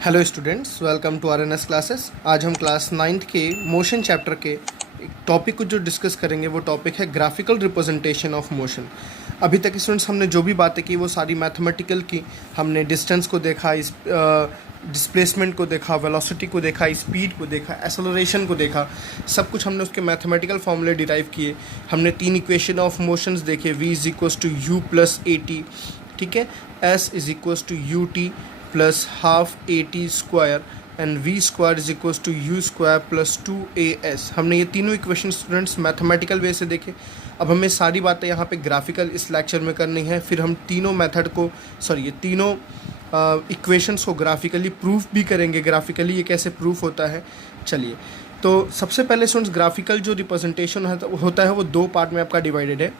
Hello students, welcome to RNS classes. आज हम class 9th के मोशन चैप्टर के एक टॉपिक को जो डिस्कस करेंगे वो टॉपिक है ग्राफिकल रिप्रेजेंटेशन ऑफ मोशन। अभी तक स्टूडेंट्स हमने जो भी बातें की वो सारी मैथमेटिकल की। हमने डिस्टेंस को देखा, इस डिस्प्लेसमेंट को देखा, वेलोसिटी को देखा, स्पीड को देखा, एक्सेलरेशन को देखा। सब कुछ हमने उसके मैथमेटिकल फॉर्मूले डिराइव किए। हमने 3 इक्वेशन ऑफ मोशंस देखे, v is equals to u plus a t, ठीक है, s is equals to u t plus half a t square and v square is equals to u square plus 2as। हमने ये तीनों equation students mathematical वे से देखे। अब हमें सारी बातें यहाँ पे ग्राफिकल इस लेक्चर में करनी है। फिर हम तीनों मेथड को ये तीनों इक्वेशंस को ग्राफिकली प्रूफ भी करेंगे। ग्राफिकली ये कैसे प्रूफ होता है, चलिए। तो सबसे पहले स्टूडेंट्स ग्राफिकल जो रिप्रेजेंटेशन होता है वो 2 पार्ट में आपका डिवाइडेड है।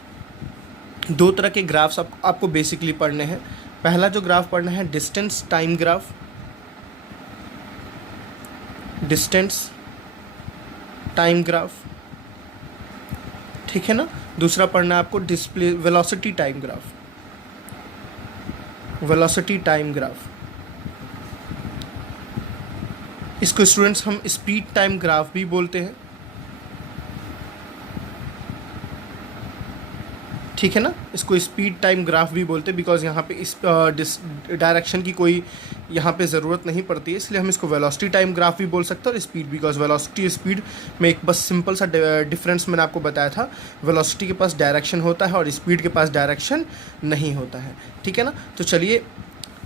2 तरह के ग्राफ्स आपको बेसिकली पढ़ने हैं। पहला जो ग्राफ पढ़ना है distance time graph, distance time graph, ठीक है ना। दूसरा पढ़ना है आपको display velocity time graph, velocity time graph. इसको स्टूडेंट्स हम स्पीड टाइम ग्राफ भी बोलते हैं, ठीक है ना। इसको स्पीड टाइम ग्राफ भी बोलते हैं बिकॉज यहाँ पे इस डायरेक्शन की कोई यहाँ पे ज़रूरत नहीं पड़ती है, इसलिए हम इसको वेलोसिटी टाइम ग्राफ भी बोल सकते हैं। और स्पीड, बिकॉज वेलोसिटी स्पीड में एक बस सिंपल सा डिफरेंस मैंने आपको बताया था। वेलोसिटी के पास डायरेक्शन होता है और स्पीड के पास डायरेक्शन नहीं होता है, ठीक है ना। तो चलिए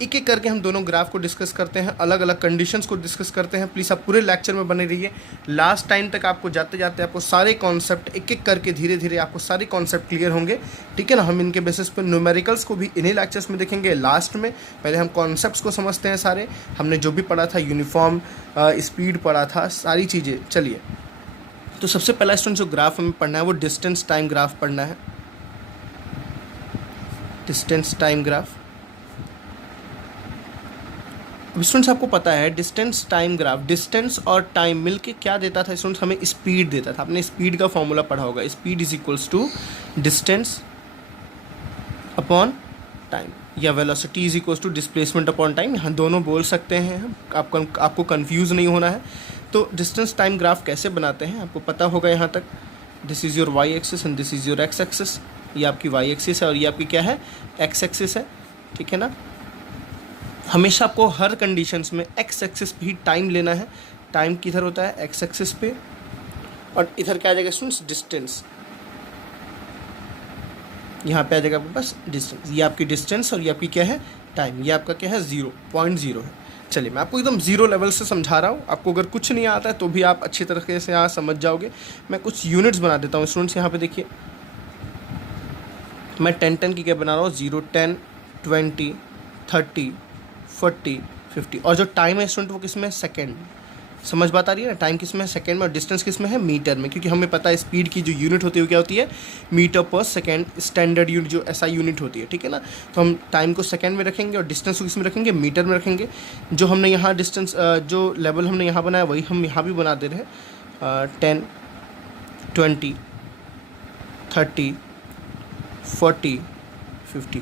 एक एक करके हम दोनों ग्राफ को डिस्कस करते हैं, अलग अलग कंडीशंस को डिस्कस करते हैं। प्लीज़ आप पूरे लेक्चर में बने रहिए। लास्ट टाइम तक आपको जाते जाते आपको सारे कॉन्सेप्ट एक एक करके धीरे धीरे आपको सारे कॉन्सेप्ट क्लियर होंगे, ठीक है ना। हम इनके बेसिस पर न्यूमेरिकल्स को भी इन्हीं लेक्चर्स में देखेंगे लास्ट में। पहले हम कॉन्सेप्ट्स को समझते हैं सारे। हमने जो भी पढ़ा था, यूनिफॉर्म स्पीड पढ़ा था, सारी चीज़ें। चलिए, तो सबसे पहला स्टूडेंट जो ग्राफ हमें पढ़ना है वो डिस्टेंस टाइम ग्राफ पढ़ना है। Distance time graph. स्टूडेंट्स आपको पता है डिस्टेंस टाइम ग्राफ, डिस्टेंस और टाइम मिलके क्या देता था स्टूडेंट्स, हमें स्पीड देता था। आपने स्पीड का फॉर्मूला पढ़ा होगा, speed is equals to distance upon time, या velocity is equals to displacement upon time. यहाँ दोनों बोल सकते हैं हम, आपको कंफ्यूज नहीं होना है। तो डिस्टेंस टाइम ग्राफ कैसे बनाते हैं आपको पता होगा यहाँ तक। This is your y axis and this is your x axis. ये आपकी वाई एक्सिस है और ये आपकी क्या है, एक्स एक्सिस है, ठीक है ना। हमेशा आपको हर कंडीशंस में एक्स एक्सिस भी टाइम लेना है। टाइम किधर होता है, एक्स एक्सिस पे, और इधर क्या आ जाएगा स्टूडेंट्स, डिस्टेंस। यहाँ पे आ जाएगा आपके पास डिस्टेंस। ये आपकी डिस्टेंस और ये आपकी क्या है, टाइम। ये आपका क्या है, 0.0 है। चलिए, मैं आपको एकदम 0 लेवल से समझा रहा हूँ। आपको अगर कुछ नहीं आता है तो भी आप अच्छी तरीके से यहाँ समझ जाओगे। मैं कुछ यूनिट्स बना देता हूँ स्टूडेंट्स। यहाँ पे देखिए, मैं 10 की क्या बना रहा हूँ, 0, 10, 20, 30, 40, 50। और जो टाइम है स्टूडेंट वो किस में है, सेकेंड। समझ बात आ रही है ना, टाइम किस में है, सेकेंड में, और डिस्टेंस किस में है, मीटर में। क्योंकि हमें पता है स्पीड की जो यूनिट होती है वो क्या होती है, मीटर पर सेकेंड, स्टैंडर्ड यूनिट जो ऐसा यूनिट होती है, ठीक है ना। तो हम टाइम को सेकेंड में रखेंगे और डिस्टेंस को किस में रखेंगे, मीटर में रखेंगे। जो हमने यहाँ डिस्टेंस जो लेवल हमने यहाँ बनाया वही हम यहाँ भी बना दे रहे हैं। 10, 20, 30, 40, 50।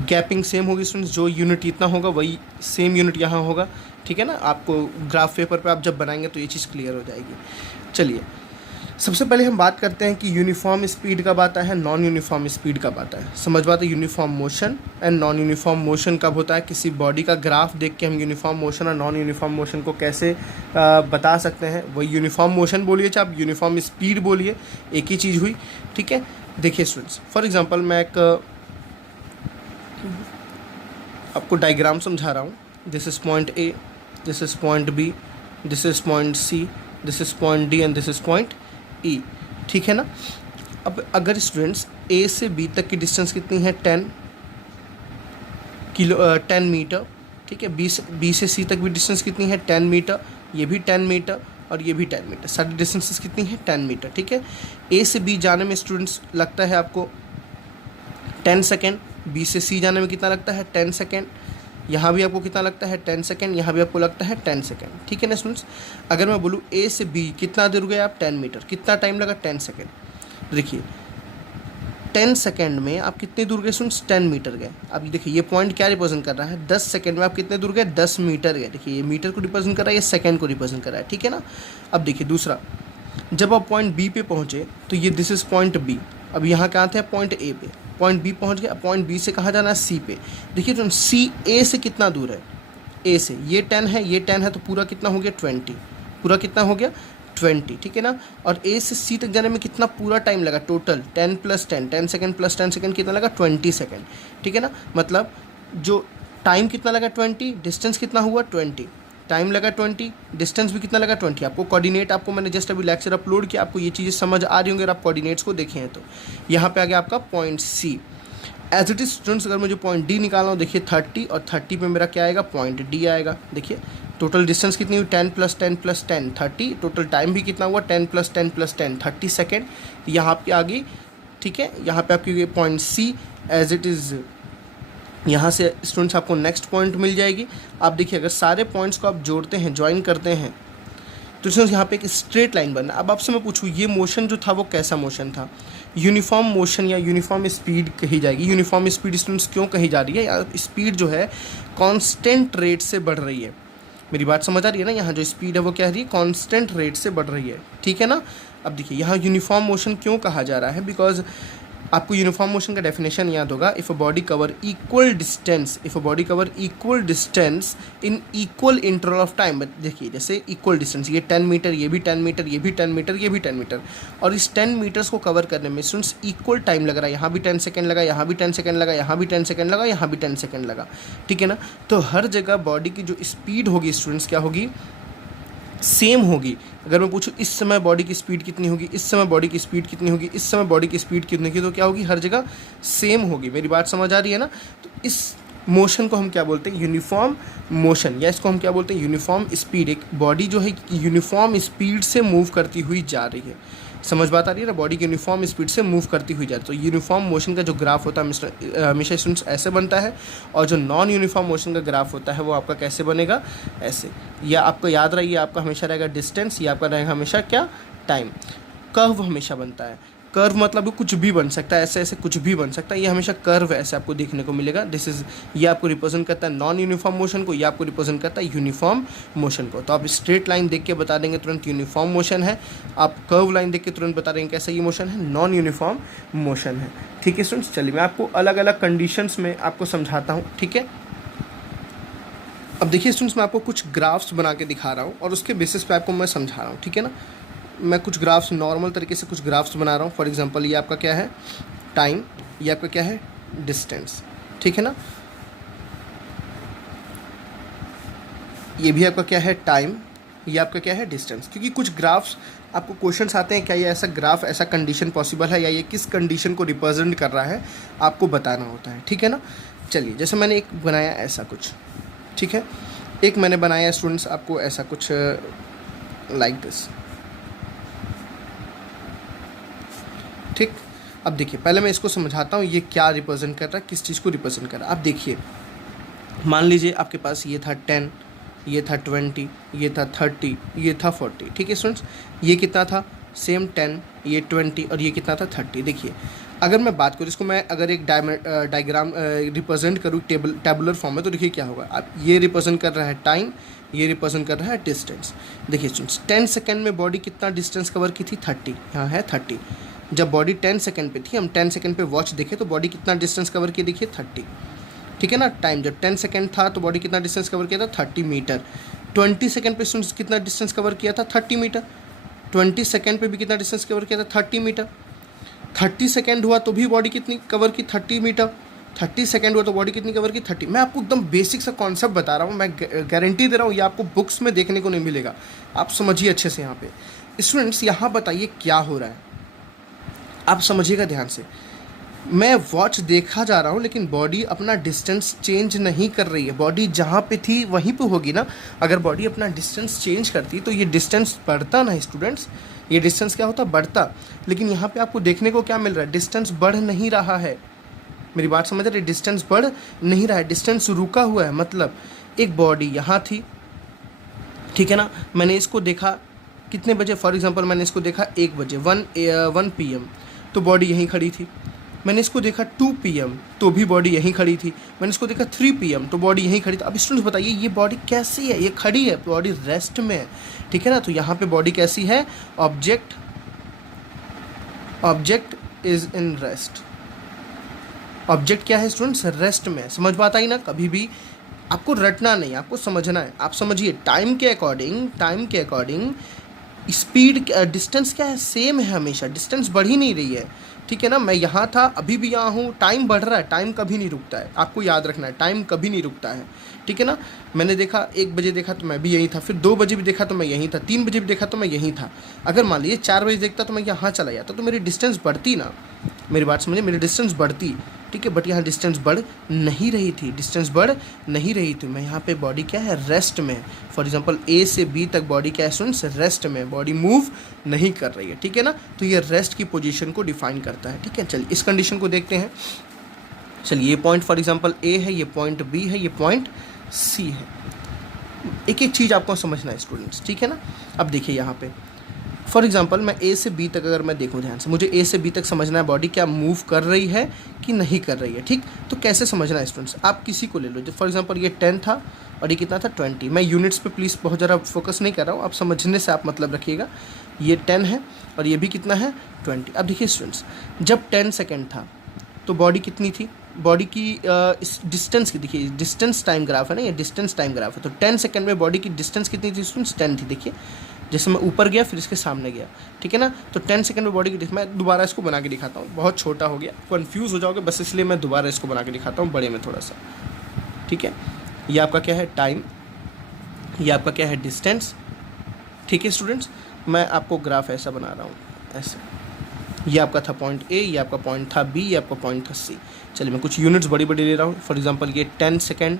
गैपिंग सेम होगी स्टूडेंट्स, जो यूनिट इतना होगा वही सेम यूनिट यहाँ होगा, ठीक है ना। आपको ग्राफ पेपर पे आप जब बनाएंगे तो ये चीज़ क्लियर हो जाएगी। चलिए, सबसे पहले हम बात करते हैं कि यूनिफॉर्म स्पीड कब आता है, नॉन यूनिफॉर्म स्पीड कब आता है। समझ बात है, uniform motion and non uniform motion कब होता है। किसी बॉडी का ग्राफ देख के हम यूनिफॉर्म मोशन और नॉन यूनिफॉर्म मोशन को कैसे बता सकते हैं। वही यूनिफॉर्म मोशन बोलिए चाहे आप यूनिफॉर्म स्पीड बोलिए, एक ही चीज़ हुई, ठीक है। देखिए स्टूडेंट्स, फॉर एग्जाम्पल मैं एक आपको डायग्राम समझा रहा हूँ। This is point A, this is point B, this is point C, this is point D and this is point E, ठीक है ना। अब अगर स्टूडेंट्स ए से बी तक की डिस्टेंस कितनी है, 10 मीटर, ठीक है। बी से सी तक भी डिस्टेंस कितनी है, 10 मीटर, ये भी 10 मीटर और ये भी 10 मीटर। सारी डिस्टेंसेस कितनी है, 10 मीटर, ठीक है। ए से बी जाने में स्टूडेंट्स लगता है आपको 10 सेकेंड। बी से सी जाने में कितना लगता है, 10 सेकेंड। यहाँ भी आपको कितना लगता है, 10 सेकेंड। यहाँ भी आपको लगता है 10 सेकेंड, ठीक है ना स्टूडेंट्स। अगर मैं बोलूँ ए से बी कितना दूर गए आप, 10 मीटर, कितना टाइम लगा, 10 सेकेंड। देखिए 10 सेकेंड में आप कितने दूर गए स्टूडेंट्स? 10 मीटर गए। अब ये देखिए ये पॉइंट क्या रिप्रेजेंट कर रहा है? 10 सेकेंड में आप कितने दूर गए? 10 मीटर गए। देखिए ये मीटर को रिप्रेजेंट कर रहा है, ये सेकेंड को रिप्रेजेंट कर रहा है, ठीक है ना। अब देखिए दूसरा, जब आप पॉइंट बी पे पहुँचे तो ये दिस इज पॉइंट बी। अब यहाँ क्या आते हैं? पॉइंट ए पे। पॉइंट बी पहुँच गया, पॉइंट बी से कहाँ जाना है? सी पे। देखिए तो सी ए से कितना दूर है? ए से ये 10 है, ये 10 है, तो पूरा कितना हो गया? 20। पूरा कितना हो गया? 20, ठीक है ना। और ए से सी तक जाने में कितना पूरा टाइम लगा? टोटल 10 + 10, 10 सेकेंड + 10 सेकेंड कितना लगा? 20 सेकेंड, ठीक है ना। मतलब जो टाइम कितना लगा? 20, डिस्टेंस कितना हुआ? 20, टाइम लगा 20, डिस्टेंस भी कितना लगा? 20। आपको कोऑर्डिनेट, आपको मैंने जस्ट अभी लेक्चर अपलोड किया, आपको ये चीज़ें समझ आ रही होंगी अगर आप कोऑर्डिनेट्स को देखें हैं तो। यहाँ पे आ गया आपका point C. As it is students, अगर मुझे पॉइंट डी निकालना हो, देखिए 30 और 30 पे मेरा क्या आएगा? पॉइंट डी आएगा। देखिए टोटल डिस्टेंस कितनी हुई? 10 + 10 + 10 30। टोटल टाइम भी कितना हुआ? 10 + 10 + 10 30 सेकेंड। यहाँ पे आ गई, ठीक है। यहाँ पे आपकी point C as it is. यहाँ से स्टूडेंट्स आपको नेक्स्ट पॉइंट मिल जाएगी। आप देखिए अगर सारे पॉइंट्स को आप जोड़ते हैं, ज्वाइन करते हैं, तो स्टूडेंट्स यहाँ पे एक स्ट्रेट लाइन बनना। अब आपसे मैं पूछूँ ये मोशन जो था वो कैसा मोशन था? यूनिफॉर्म मोशन या यूनिफॉर्म स्पीड कही जाएगी। यूनिफॉर्म स्पीड स्टूडेंट्स क्यों कही जा रही है? या स्पीड जो है कांस्टेंट रेट से बढ़ रही है। मेरी बात समझ आ रही है ना? यहाँ जो स्पीड है वो क्या रही है? कांस्टेंट रेट से बढ़ रही है, ठीक है ना। अब देखिए यहाँ यूनिफॉर्म मोशन क्यों कहा जा रहा है? बिकॉज आपको यूनिफॉर्म मोशन का डेफिनेशन याद होगा। If a body cover equal distance, if a body cover equal distance in equal interval of time. देखिए जैसे इक्वल डिस्टेंस, ये 10 मीटर, ये भी 10 मीटर, ये भी 10 मीटर, ये भी 10 मीटर, और इस 10 मीटर्स को कवर करने में स्टूडेंट्स इक्वल टाइम लग रहा है। यहाँ भी 10 सेकेंड लगा, यहाँ भी 10 सेकेंड लगा, यहाँ भी 10 सेकेंड लगा, यहाँ भी 10 सेकेंड लगा, ठीक है ना। तो हर जगह बॉडी की जो स्पीड होगी स्टूडेंट्स क्या होगी? सेम होगी। अगर मैं पूछूं इस समय बॉडी की स्पीड कितनी होगी, इस समय बॉडी की स्पीड कितनी होगी, इस समय बॉडी की स्पीड कितनी होगी, तो क्या होगी? हर जगह सेम होगी। मेरी बात समझ आ रही है ना? तो इस मोशन को हम क्या बोलते हैं? यूनिफॉर्म मोशन, या इसको हम क्या बोलते हैं? Uniform speed. एक बॉडी जो है यूनिफॉर्म स्पीड से मूव करती हुई जा रही है। समझ बात आ रही है ना? बॉडी की यूनिफॉर्म स्पीड से मूव करती हुई जाती है। तो यूनिफॉर्म मोशन का जो ग्राफ होता है हमेशा स्टूडेंट्स ऐसे बनता है, और जो नॉन यूनिफॉर्म मोशन का ग्राफ होता है वो आपका कैसे बनेगा? ऐसे। या आपको याद रहिए, आपका हमेशा रहेगा डिस्टेंस, या आपका रहेगा हमेशा क्या? टाइम। कर्व हमेशा बनता है। कर्व मतलब कुछ भी बन सकता है, ऐसे ऐसे कुछ भी बन सकता है। ये हमेशा कर्व ऐसे आपको देखने को मिलेगा। दिस इज, ये आपको रिप्रेजेंट करता है नॉन यूनिफॉर्म मोशन को, ये आपको रिप्रेजेंट करता है यूनिफॉर्म मोशन को। तो आप स्ट्रेट लाइन देख के बता देंगे तुरंत यूनिफॉर्म मोशन है, आप कर्व लाइन देख के तुरंत बता देंगे कैसा ये मोशन है? नॉन यूनिफॉर्म मोशन है, ठीक है स्टूडेंट्स। चलिए मैं आपको अलग अलग कंडीशंस में आपको समझाता हूँ, ठीक है। अब देखिए स्टूडेंट्स, मैं आपको कुछ ग्राफ्स बना के दिखा रहा हूँ और उसके बेसिस पे आपको मैं समझा रहा हूँ, ठीक है ना। मैं कुछ ग्राफ्स नॉर्मल तरीके से कुछ ग्राफ्स बना रहा हूँ। फॉर एग्जांपल ये आपका क्या है? टाइम, ये आपका क्या है? डिस्टेंस, ठीक है ना। ये भी आपका क्या है? टाइम, ये आपका क्या है? डिस्टेंस। क्योंकि कुछ ग्राफ्स आपको क्वेश्चंस आते हैं, क्या ये ऐसा ग्राफ, ऐसा कंडीशन पॉसिबल है, या ये किस कंडीशन को रिप्रेजेंट कर रहा है, आपको बताना होता है, ठीक है ना। चलिए जैसे मैंने एक बनाया ऐसा कुछ, ठीक है। एक मैंने बनाया स्टूडेंट्स आपको ऐसा कुछ लाइक दिस, ठीक। अब देखिए पहले मैं इसको समझाता हूँ ये क्या रिप्रेजेंट कर रहा है, किस चीज़ को रिप्रेजेंट कर रहा है। आप देखिए, मान लीजिए आपके पास ये था 10, ये था 20, ये था 30, ये था 40, ठीक है स्टूडेंट्स। ये कितना था? सेम 10, ये 20 और ये कितना था? 30। देखिए अगर मैं बात करूँ इसको, मैं अगर एक डायग्राम रिप्रेजेंट करूँ टेबुलर फॉर्म में, तो देखिए क्या होगा। अब ये रिप्रेजेंट कर रहा है टाइम, ये रिप्रेजेंट कर रहा है डिस्टेंस। देखिए स्टूडेंट्स 10 सेकेंड में बॉडी कितना डिस्टेंस कवर की थी? 30, यहाँ है 30। जब बॉडी 10 सेकेंड पे थी, हम 10 सेकेंड पे वॉच देखें तो बॉडी कितना डिस्टेंस कवर की? देखिए 30, ठीक है ना। टाइम जब 10 सेकेंड था तो बॉडी कितना डिस्टेंस कवर किया था? 30 मीटर। 20 सेकेंड पे स्टूडेंट्स कितना डिस्टेंस कवर किया था? 30 मीटर। 20 सेकेंड पे भी कितना डिस्टेंस कवर किया था? 30 मीटर। 30 सेकेंड हुआ तो भी बॉडी कितनी कवर की? 30 मीटर। 30 सेकेंड हुआ तो बॉडी कितनी कवर की? 30। मैं आपको एकदम बेसिक सा कॉन्सेप्ट बता रहा हूँ, मैं गारंटी दे रहा हूँ ये आपको बुक्स में देखने को नहीं मिलेगा। आप समझिए अच्छे से। यहाँ पे स्टूडेंट्स यहाँ बताइए क्या हो रहा है, आप समझिएगा ध्यान से। मैं वॉच देखा जा रहा हूँ लेकिन बॉडी अपना डिस्टेंस चेंज नहीं कर रही है। बॉडी जहाँ पे थी वहीं पे होगी ना। अगर बॉडी अपना डिस्टेंस चेंज करती तो ये डिस्टेंस बढ़ता ना स्टूडेंट्स, ये डिस्टेंस क्या होता? बढ़ता। लेकिन यहाँ पे आपको देखने को क्या मिल रहा है? डिस्टेंस बढ़ नहीं रहा है। मेरी बात समझ रहे? डिस्टेंस बढ़ नहीं रहा है, डिस्टेंस रुका हुआ है। मतलब एक बॉडी यहाँ थी, ठीक है ना। मैंने इसको देखा कितने बजे? फॉर एग्जांपल मैंने इसको देखा 1 बजे, 1 PM, तो बॉडी यहीं खड़ी थी। मैंने इसको देखा 2 PM तो भी बॉडी यहीं खड़ी थी, मैंने इसको देखा 3 PM तो बॉडी यहीं खड़ी थी। अब स्टूडेंट्स बताइए ये बॉडी कैसी है, ये खड़ी है, बॉडी रेस्ट में है, ठीक है ना। तो यहाँ पे बॉडी कैसी है, object is in rest. Object क्या है स्टूडेंट्स, रेस्ट में। समझ बात आई ना, कभी भी आपको रटना नहीं, आपको समझना है। आप समझिए टाइम के अकॉर्डिंग स्पीड डिस्टेंस क्या है, सेम है हमेशा, डिस्टेंस बढ़ ही नहीं रही है, ठीक है ना। मैं यहाँ था, अभी भी यहाँ हूँ, टाइम बढ़ रहा है, टाइम कभी नहीं रुकता है, आपको याद रखना है, टाइम कभी नहीं रुकता है, ठीक है ना। मैंने देखा 1 बजे देखा तो मैं भी यहीं था, फिर 2 बजे भी देखा तो मैं यहीं था, 3 बजे भी देखा तो मैं यहीं था। अगर मान लीजिए 4 बजे देखता तो मैं यहाँ चला जाता तो मेरी डिस्टेंस बढ़ती ना, मेरी बात समझिए, मेरी डिस्टेंस बढ़ती, ठीक है। बट यहाँ डिस्टेंस बढ़ नहीं रही थी, मैं यहाँ पे बॉडी क्या है, रेस्ट में। फॉर एग्जांपल A से B तक बॉडी क्या है स्टूडेंट्स, रेस्ट में, बॉडी मूव नहीं कर रही है, ठीक है ना। तो ये रेस्ट की पोजीशन को डिफाइन करता है, ठीक है। चलिए इस कंडीशन को देखते हैं। चलिए ये पॉइंट फॉर एग्जांपल A है, ये पॉइंट B है, ये पॉइंट C है। एक एक चीज़ आपको समझना है स्टूडेंट्स, ठीक है ना। अब देखिए यहाँ पे फॉर एग्जांपल मैं A से B तक अगर मैं देखूँ ध्यान से, मुझे A से B तक समझना है बॉडी क्या मूव कर रही है कि नहीं कर रही है, ठीक। तो कैसे समझना है स्टूडेंट्स, आप किसी को ले लो, जो फॉर एग्जांपल ये 10 था और ये कितना था 20। मैं यूनिट्स पे प्लीज़ बहुत ज़्यादा फोकस नहीं कर रहा हूँ, आप समझने से आप मतलब रखिएगा। ये 10 है और ये भी कितना है 20। अब देखिए स्टूडेंट्स, जब 10 सेकेंड था तो बॉडी कितनी थी, बॉडी की इस डिस्टेंस की देखिए, डिस्टेंस टाइम ग्राफ है ना, ये डिस्टेंस टाइम ग्राफ है। तो 10 सेकेंड में बॉडी की डिस्टेंस कितनी थी स्टूडेंट्स, 10 थी। देखिए जैसे मैं ऊपर गया फिर इसके सामने गया, ठीक है ना। तो 10 सेकंड में बॉडी की मैं दोबारा इसको बना के दिखाता हूँ, बहुत छोटा हो गया, कंफ्यूज हो जाओगे, बस इसलिए मैं दोबारा इसको बना के दिखाता हूँ बड़े में थोड़ा सा, ठीक है। ये आपका क्या है टाइम, ये आपका क्या है डिस्टेंस, ठीक है स्टूडेंट्स। मैं आपको ग्राफ ऐसा बना रहा हूँ, ऐसे। ये आपका था पॉइंट A, ये आपका पॉइंट था B, ये आपका पॉइंट था C। चलिए मैं कुछ यूनिट्स बड़ी बड़ी ले रहा हूँ। फॉर एग्जांपल ये 10 सेकंड,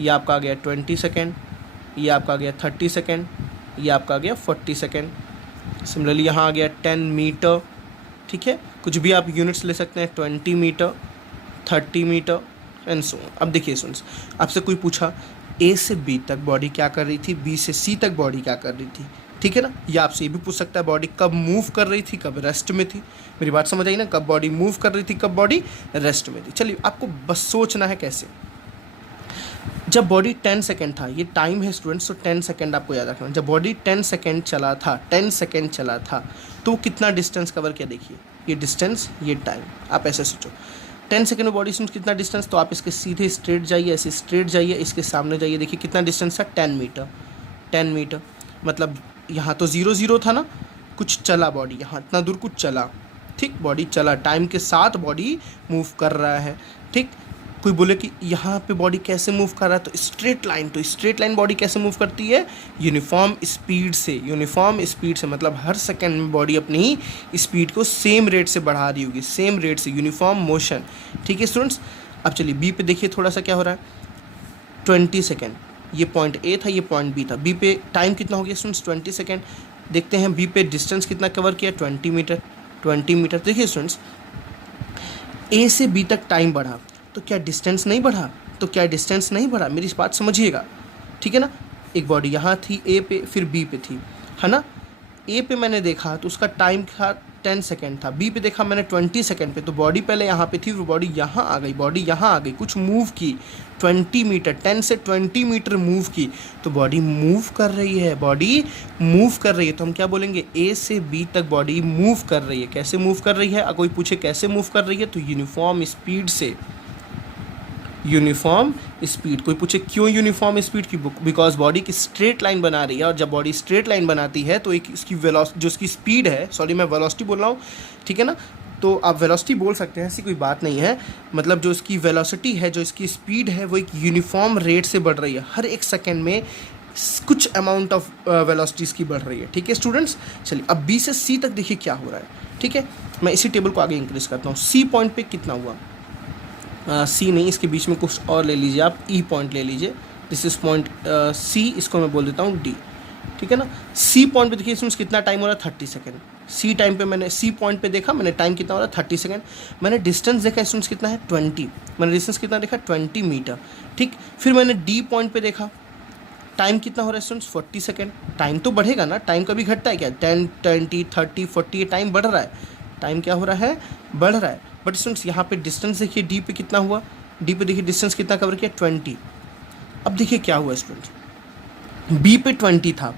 ये आपका आ गया 20 सेकंड, ये आपका आ गया 30 सेकंड, ये आपका आ गया 40 सेकंड। सिमिलरली यहाँ आ गया 10 मीटर, ठीक है। कुछ भी आप यूनिट्स ले सकते हैं, 20 meter, 30 meter and so on. अब देखिए स्टूडेंट्स, आपसे कोई पूछा A से B तक बॉडी क्या कर रही थी, B से C तक बॉडी क्या कर रही थी, ठीक है ना। या आपसे ये भी पूछ सकता है बॉडी कब मूव कर रही थी, कब रेस्ट में थी। मेरी बात समझ आई ना, कब बॉडी मूव कर रही थी, कब बॉडी रेस्ट में थी। चलिए आपको बस सोचना है कैसे। जब बॉडी 10 सेकंड था, ये टाइम है स्टूडेंट्स, तो 10 सेकंड आपको याद रखना। जब बॉडी 10 सेकंड चला था, 10 सेकंड चला था, तो कितना डिस्टेंस कवर किया, देखिए ये डिस्टेंस, ये टाइम। आप ऐसे सोचो 10 सेकंड में बॉडी से कितना डिस्टेंस, तो आप इसके सीधे स्ट्रेट जाइए, ऐसे स्ट्रेट जाइए, इसके सामने जाइए, देखिए कितना डिस्टेंस था, 10 मीटर। 10 मीटर मतलब यहाँ तो 0 0 था ना, कुछ चला बॉडी, यहाँ इतना दूर कुछ चला, ठीक। बॉडी चला, टाइम के साथ बॉडी मूव कर रहा है, ठीक। कोई बोले कि यहाँ पे बॉडी कैसे मूव कर रहा है, तो स्ट्रेट लाइन, तो स्ट्रेट लाइन बॉडी कैसे मूव करती है, यूनिफॉर्म स्पीड से। यूनिफॉर्म स्पीड से मतलब हर सेकंड में बॉडी अपनी स्पीड को सेम रेट से बढ़ा रही होगी, सेम रेट से, यूनिफॉर्म मोशन, ठीक है स्टूडेंट्स। अब चलिए बी पे देखिए थोड़ा सा क्या हो रहा है, 20 सेकेंड, ये पॉइंट ए था, ये पॉइंट बी था। बी पे टाइम कितना हो गया स्टूडेंट्स, 20 सेकेंड। देखते हैं बी पे डिस्टेंस कितना कवर किया, 20 मीटर। 20 मीटर देखिए स्टूडेंट्स, ए से बी तक टाइम बढ़ा तो क्या डिस्टेंस नहीं बढ़ा, तो क्या डिस्टेंस नहीं बढ़ा, मेरी इस बात समझिएगा, ठीक है ना। एक बॉडी यहाँ थी ए पे, फिर बी पे थी, है ना। ए पे मैंने देखा तो उसका टाइम था 10 सेकेंड था, बी पे देखा मैंने 20 सेकेंड पे, तो बॉडी पहले यहाँ पे थी, फिर बॉडी यहाँ आ गई, बॉडी यहाँ आ गई, कुछ मूव की, 20 मीटर, 10 से 20 मीटर मूव की, तो बॉडी मूव कर रही है, बॉडी मूव कर रही है। तो हम क्या बोलेंगे, ए से बी तक बॉडी मूव कर रही है। कैसे मूव कर रही है, अगर कोई पूछे कैसे मूव कर रही है, तो यूनिफॉर्म स्पीड से। यूनिफॉर्म स्पीड, कोई पूछे क्यों यूनिफॉर्म स्पीड की, बिकॉज बॉडी की स्ट्रेट लाइन बना रही है, और जब बॉडी स्ट्रेट लाइन बनाती है तो एक इसकी जो इसकी स्पीड है, सॉरी मैं वेलोसिटी बोल रहा हूँ, ठीक है ना। तो आप वेलोसिटी बोल सकते हैं, ऐसी कोई बात नहीं है, मतलब जो इसकी वेलोसिटी है, जो इसकी स्पीड है, वो एक यूनिफॉर्म रेट से बढ़ रही है, हर एक सेकेंड में कुछ अमाउंट ऑफ वेलोसिटीज की बढ़ रही है, ठीक है स्टूडेंट्स। चलिए अब बी से सी तक देखिए क्या हो रहा है, ठीक है। मैं इसी टेबल को आगे इंक्रीज करता हूँ। सी पॉइंट पे कितना हुआ, सी नहीं, इसके बीच में कुछ और ले लीजिए आप, ई पॉइंट ले लीजिए, दिस इज पॉइंट सी, इसको मैं बोल देता हूँ डी, ठीक है ना। सी पॉइंट पे देखिए इसमें कितना टाइम हो रहा है, 30 सेकेंड। सी टाइम पे मैंने सी पॉइंट पे देखा, मैंने टाइम कितना हो रहा है, 30 सेकेंड। मैंने डिस्टेंस देखा स्टूडेंट्स कितना है, 20। मैंने डिस्टेंस कितना देखा, 20 मीटर, ठीक। फिर मैंने डी पॉइंट पे देखा, टाइम कितना हो रहा है स्टूडेंट्स, 40 सेकेंड। टाइम तो बढ़ेगा ना, टाइम कभी घटता है क्या, 10 20 30 40, टाइम बढ़ रहा है, टाइम क्या हो रहा है, बढ़ रहा है। बट स्टूडेंट्स यहाँ पे डिस्टेंस देखिए डी पे कितना हुआ, डी पे देखिए डिस्टेंस कितना कवर किया 20। अब देखिए क्या हुआ स्टूडेंट्स, बी पे 20 था,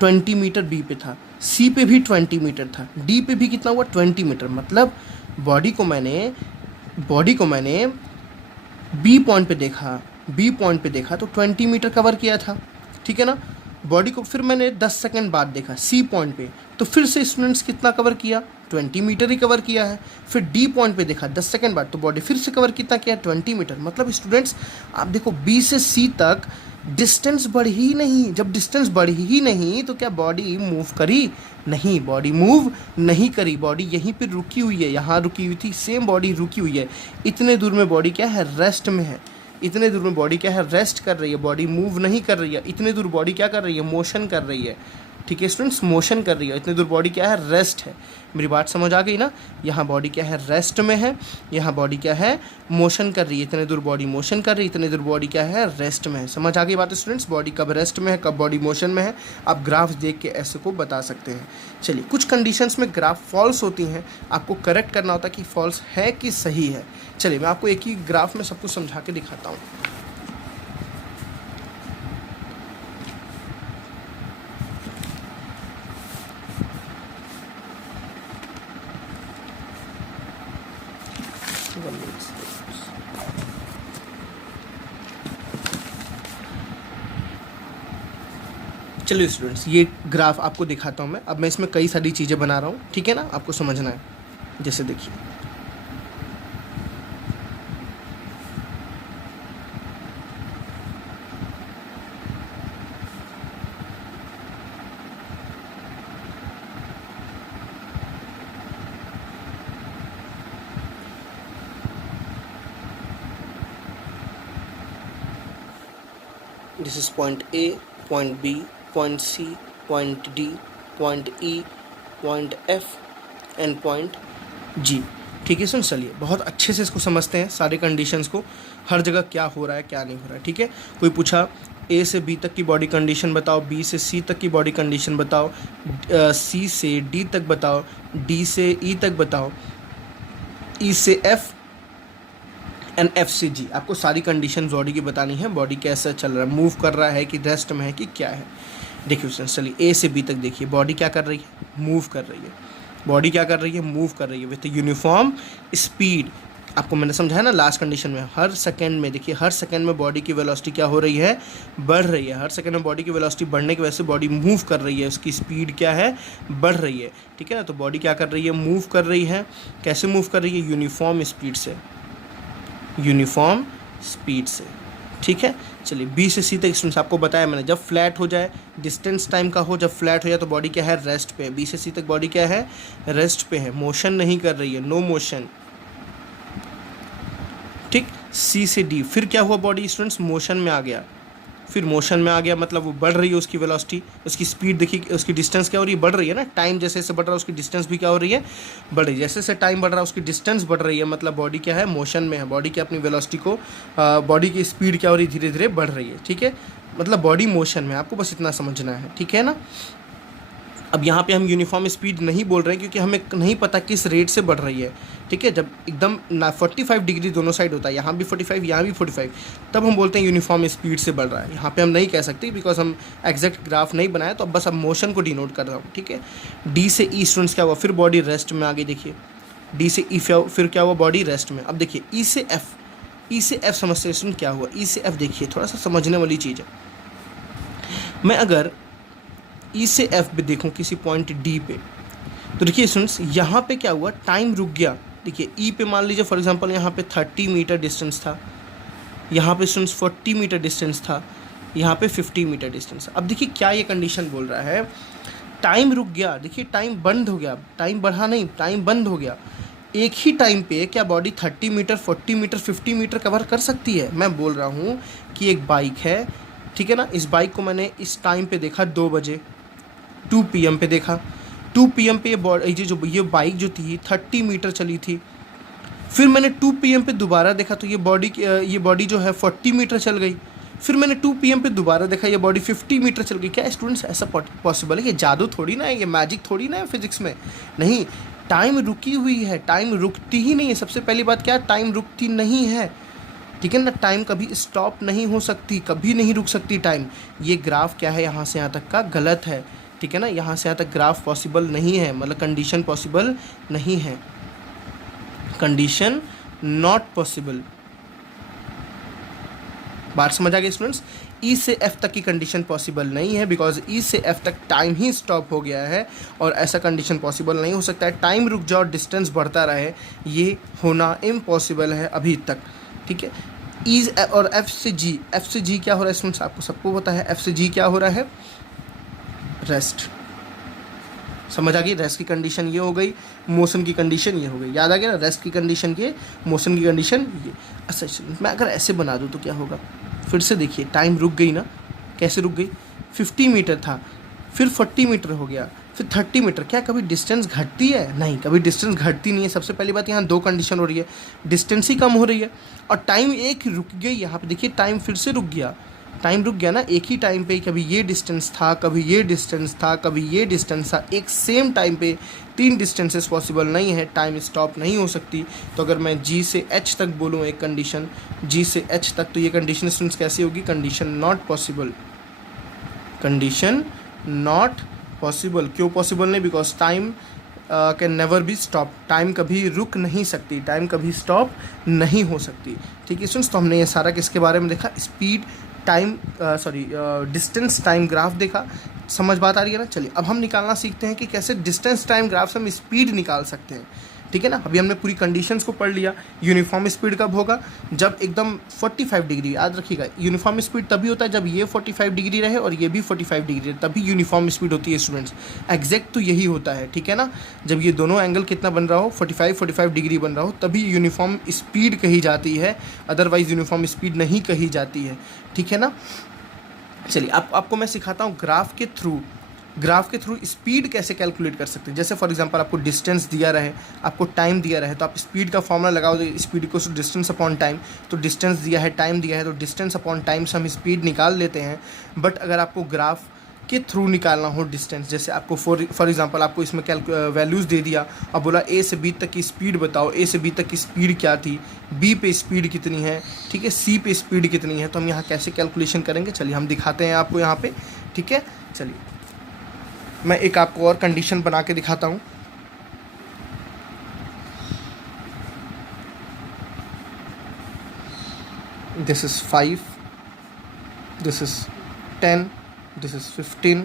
20 मीटर बी पे था, सी पे भी 20 मीटर था, डी पे भी कितना हुआ 20 मीटर। मतलब बॉडी को मैंने बी पॉइंट पे देखा तो 20 मीटर कवर किया था, ठीक है ना। बॉडी को फिर मैंने 10 सेकंड बाद देखा सी पॉइंट पे, तो फिर से स्टूडेंट्स कितना कवर किया, 20 मीटर ही कवर किया है। फिर डी पॉइंट पे देखा 10 सेकंड बाद, तो बॉडी फिर से कवर कितना किया 20 मीटर। मतलब स्टूडेंट्स आप देखो बी से सी तक डिस्टेंस बढ़ी ही नहीं। जब डिस्टेंस बढ़ी ही नहीं तो क्या बॉडी मूव करी? नहीं, बॉडी मूव नहीं करी। बॉडी यहीं पर रुकी हुई है, यहाँ रुकी हुई थी, सेम बॉडी रुकी हुई है। इतने दूर में बॉडी क्या है, रेस्ट में है। इतने दूर में बॉडी क्या है, रेस्ट कर रही है, बॉडी मूव नहीं कर रही है। इतने दूर बॉडी क्या कर रही है, मोशन कर रही है, ठीक है स्टूडेंट्स, मोशन कर रही है। इतने दूर बॉडी क्या है, रेस्ट है। मेरी बात समझ आ गई ना। यहाँ बॉडी क्या है, रेस्ट में है, यहाँ बॉडी क्या है, मोशन कर रही है। इतने दूर बॉडी मोशन कर रही है, इतने दूर बॉडी क्या है, रेस्ट में है। समझ आ गई बात स्टूडेंट्स, बॉडी कब रेस्ट में है, कब बॉडी मोशन में है, आप ग्राफ देख के ऐसे को बता सकते हैं। चलिए, कुछ कंडीशंस में ग्राफ फॉल्स होती हैं, आपको करेक्ट करना होता है कि फॉल्स है कि सही है। चलिए मैं आपको एक ही ग्राफ में सब कुछ समझा के दिखाता हूँ। चलिए स्टूडेंट्स, ये ग्राफ आपको दिखाता हूँ मैं। अब मैं इसमें कई सारी चीज़ें बना रहा हूँ, ठीक है ना, आपको समझना है। जैसे देखिए, this is point A, point B, point C, point D, point E, point F and point G, ठीक है। चलिए बहुत अच्छे से इसको समझते हैं, सारे कंडीशंस को, हर जगह क्या हो रहा है क्या नहीं हो रहा है, ठीक है। कोई पूछा ए से बी तक की बॉडी कंडीशन बताओ, बी से सी तक की बॉडी कंडीशन बताओ, सी से डी तक बताओ, डी से ई तक बताओ, ई से एफ एंड एफ से जी, आपको सारी कंडीशन बॉडी की बतानी है। बॉडी कैसा चल रहा है, मूव कर रहा है कि रेस्ट में है कि क्या है। देखिए फ्रेंड्स, चलिए ए से बी तक देखिए, बॉडी क्या कर रही है, मूव कर रही है। बॉडी क्या कर रही है, मूव कर रही है विथ यूनिफॉर्म स्पीड। आपको मैंने समझाया ना लास्ट कंडीशन में, हर सेकंड में देखिए, हर सेकंड में बॉडी की वेलोसिटी क्या हो रही है, बढ़ रही है। हर सेकंड में बॉडी की वेलोसिटी बढ़ने की वजह से बॉडी मूव कर रही है, उसकी स्पीड क्या है, बढ़ रही है, ठीक है ना। तो बॉडी क्या कर रही है, मूव कर रही है। कैसे मूव कर रही है, यूनिफॉर्म स्पीड से, यूनिफॉर्म स्पीड से, ठीक है। चलिए बी से सी तक स्टूडेंट्स आपको बताया मैंने, जब फ्लैट हो जाए, डिस्टेंस टाइम का हो, जब फ्लैट हो जाए तो बॉडी क्या है, रेस्ट पे है। बी से सी तक बॉडी क्या है, रेस्ट पे है, मोशन नहीं कर रही है, नो मोशन, ठीक। सी से डी फिर क्या हुआ, बॉडी स्टूडेंट्स मोशन में आ गया। फिर मोशन में आ गया मतलब वो बढ़ रही है, उसकी वेलोसिटी, उसकी स्पीड देखिए, उसकी डिस्टेंस क्या हो रही है, बढ़ रही है ना। टाइम जैसे जैसे बढ़ रहा है उसकी डिस्टेंस भी क्या हो रही है, बढ़ रही है। जैसे जैसे टाइम बढ़ रहा है उसकी डिस्टेंस बढ़ रही है, मतलब बॉडी क्या है, मोशन में है। बॉडी की अपनी वेलोसिटी को, बॉडी की स्पीड क्या हो रही है, धीरे धीरे बढ़ रही है, ठीक है। मतलब बॉडी मोशन में, आपको बस इतना समझना है, ठीक है ना। अब यहाँ पे हम यूनिफॉर्म स्पीड नहीं बोल रहे हैं क्योंकि हमें नहीं पता किस रेट से बढ़ रही है, ठीक है। जब एकदम 45 डिग्री दोनों साइड होता है, यहाँ भी 45 यहाँ भी 45, तब हम बोलते हैं यूनिफॉर्म स्पीड से बढ़ रहा है। यहाँ पे हम नहीं कह सकते बिकॉज हम एग्जैक्ट ग्राफ नहीं बनाए, तो अब बस अब मोशन को डिनोट कर रहा हूँ, ठीक है। डी से ई स्टूडेंट्स क्या हुआ, फिर बॉडी रेस्ट में आ गई। देखिए डी से ई फिर क्या हुआ, बॉडी रेस्ट में। अब देखिए ई से एफ, ई से एफ समझते हैं स्टूडेंट क्या हुआ। ई से एफ देखिए, थोड़ा सा समझने वाली चीज़ है। मैं अगर ई से एफ पे देखूँ किसी पॉइंट डी पे, तो देखिए स्टूडेंट्स यहाँ पे क्या हुआ, टाइम रुक गया। देखिए ई पे मान लीजिए फॉर एग्जांपल यहाँ पे 30 मीटर डिस्टेंस था, यहाँ पे स्टूडेंट्स 40 मीटर डिस्टेंस था, यहाँ पे 50 मीटर डिस्टेंस। अब देखिए क्या ये कंडीशन बोल रहा है, टाइम रुक गया। देखिए टाइम बंद हो गया, टाइम बढ़ा नहीं, टाइम बंद हो गया। एक ही टाइम पे क्या body 30 meter, 40 meter, 50 meter cover कर सकती है? मैं बोल रहा हूँ कि एक बाइक है, ठीक है ना। इस बाइक को मैंने इस टाइम पे देखा 2 बजे, 2 PM पे देखा। 2 PM पे ये बाइक जो थी 30 मीटर चली थी। फिर मैंने 2 PM पे दोबारा देखा तो ये बॉडी जो है 40 मीटर चल गई। फिर मैंने 2 PM पे दोबारा देखा, ये बॉडी 50 मीटर चल गई। क्या स्टूडेंट्स ऐसा पॉसिबल है? ये जादू थोड़ी ना है, ये मैजिक थोड़ी ना है फिजिक्स में। नहीं, टाइम रुकी हुई है, टाइम रुकती ही नहीं है। सबसे पहली बात क्या है, टाइम रुकती नहीं है, ठीक है ना। टाइम कभी स्टॉप नहीं हो सकती, कभी नहीं रुक सकती टाइम। ये ग्राफ क्या है, यहाँ से यहाँ तक का गलत है, ठीक है ना। यहाँ से यहाँ तक ग्राफ पॉसिबल नहीं है, मतलब कंडीशन पॉसिबल नहीं है, कंडीशन नॉट पॉसिबल। बात समझ आ गई स्टूडेंट्स। ई से एफ तक की कंडीशन पॉसिबल नहीं है, बिकॉज ई से एफ तक टाइम ही स्टॉप हो गया है, और ऐसा कंडीशन पॉसिबल नहीं हो सकता है। टाइम रुक जाओ, डिस्टेंस बढ़ता रहे, ये होना इम्पॉसिबल है अभी तक, ठीक है। ई और एफ से जी, एफ से जी क्या हो रहा है स्टूडेंट्स, आपको सबको पता है। एफ से जी क्या हो रहा है, रेस्ट। समझ आ गई, रेस्ट की कंडीशन ये हो गई, मोशन की कंडीशन ये हो गई। याद आ गया ना, रेस्ट की कंडीशन ये, मोशन की कंडीशन ये। अच्छा, मैं अगर ऐसे बना दूँ तो क्या होगा, फिर से देखिए, टाइम रुक गई ना, कैसे रुक गई, 50 मीटर था, फिर 40 मीटर हो गया, फिर 30 मीटर। क्या कभी डिस्टेंस घटती है? नहीं, कभी डिस्टेंस घटती नहीं है। सबसे पहली बात, यहाँ दो कंडीशन हो रही है, डिस्टेंस ही कम हो रही है और टाइम एक रुक गई। यहाँ पे देखिए, टाइम फिर से रुक गया, टाइम रुक गया ना, एक ही टाइम पे कभी ये डिस्टेंस था, कभी ये डिस्टेंस था, कभी ये डिस्टेंस था। एक सेम टाइम पे तीन डिस्टेंसेस पॉसिबल नहीं है, टाइम स्टॉप नहीं हो सकती। तो अगर मैं जी से एच तक बोलूँ एक कंडीशन, जी से एच तक, तो ये कंडीशन स्टूडेंट्स कैसी होगी, condition not possible, condition not possible. क्यों पॉसिबल नहीं, because time can never be stop, time कभी रुक नहीं सकती, टाइम कभी स्टॉप नहीं हो सकती, ठीक है स्टूडेंट्स। तो हमने ये सारा किसके बारे में देखा, speed time distance time graph देखा। समझ बात आ रही है ना। चलिए अब हम निकालना सीखते हैं कि कैसे डिस्टेंस टाइम ग्राफ से हम स्पीड निकाल सकते हैं, ठीक है ना। अभी हमने पूरी कंडीशंस को पढ़ लिया। यूनिफॉर्म स्पीड कब होगा, जब एकदम 45 डिग्री, याद रखिएगा, यूनिफॉर्म स्पीड तभी होता है जब ये 45 डिग्री रहे और ये भी 45 डिग्री रहे, तभी यूनिफॉर्म स्पीड होती है स्टूडेंट्स। एग्जैक्ट तो यही होता है, ठीक है ना। जब ये दोनों एंगल कितना बन रहा हो, 45 डिग्री बन रहा हो, तभी यूनिफॉर्म स्पीड कही जाती है, अदरवाइज यूनिफॉर्म स्पीड नहीं कही जाती है, ठीक है ना। चलिए आपको मैं सिखाता हूँ ग्राफ के थ्रू स्पीड कैसे कैलकुलेट कर सकते हैं। जैसे फॉर एग्जांपल आपको डिस्टेंस दिया रहे, आपको टाइम दिया रहे, तो आप स्पीड का फॉर्मूला लगाओ, speed equals to distance upon time. तो डिस्टेंस दिया है, टाइम दिया है, तो डिस्टेंस अपॉन टाइम से हम स्पीड निकाल लेते हैं। बट अगर आपको ग्राफ के थ्रू निकालना हो डिस्टेंस, जैसे आपको फॉर एग्जांपल आपको इसमें वैल्यूज़ दे दिया और बोला ए से बी तक की स्पीड बताओ, ए से बी तक की स्पीड क्या थी, बी पे स्पीड कितनी है, ठीक है, सी पे स्पीड कितनी है, तो हम यहाँ कैसे कैलकुलेशन करेंगे, चलिए हम दिखाते हैं आपको यहाँ पे, ठीक है। चलिए मैं एक आपको और कंडीशन बना के दिखाता हूँ। This is 5, this is 10, this is 15,